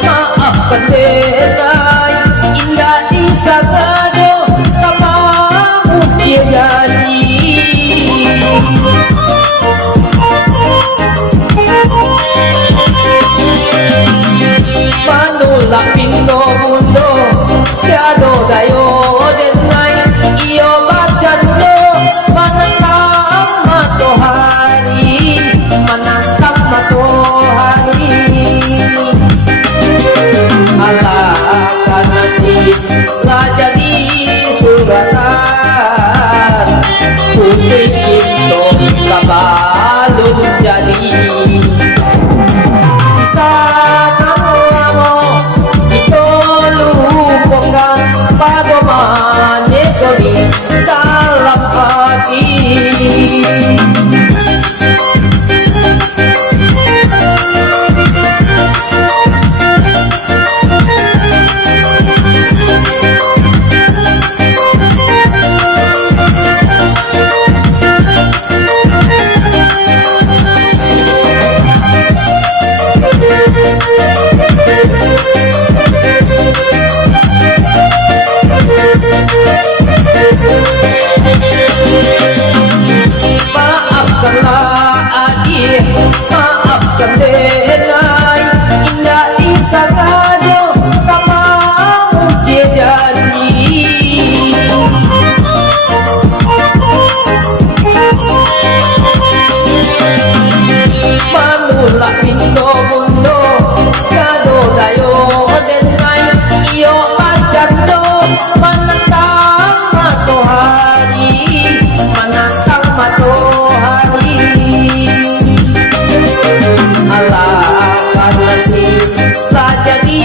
maafkan denai indah disagado kamu dia janji manulak pindo mundo tiado dayo denai iyo bacando manakam matohari manakam matohari ala akan nasib lah jadi suratan putri cinta kabalun jadi dalam hati maafkanlah adik, maafkan denai indah disagado kamu dia janji manulak pindo mundo kado dayo denai iyo bacando manatang matohari manatang matohari ala akan nasib lah jadi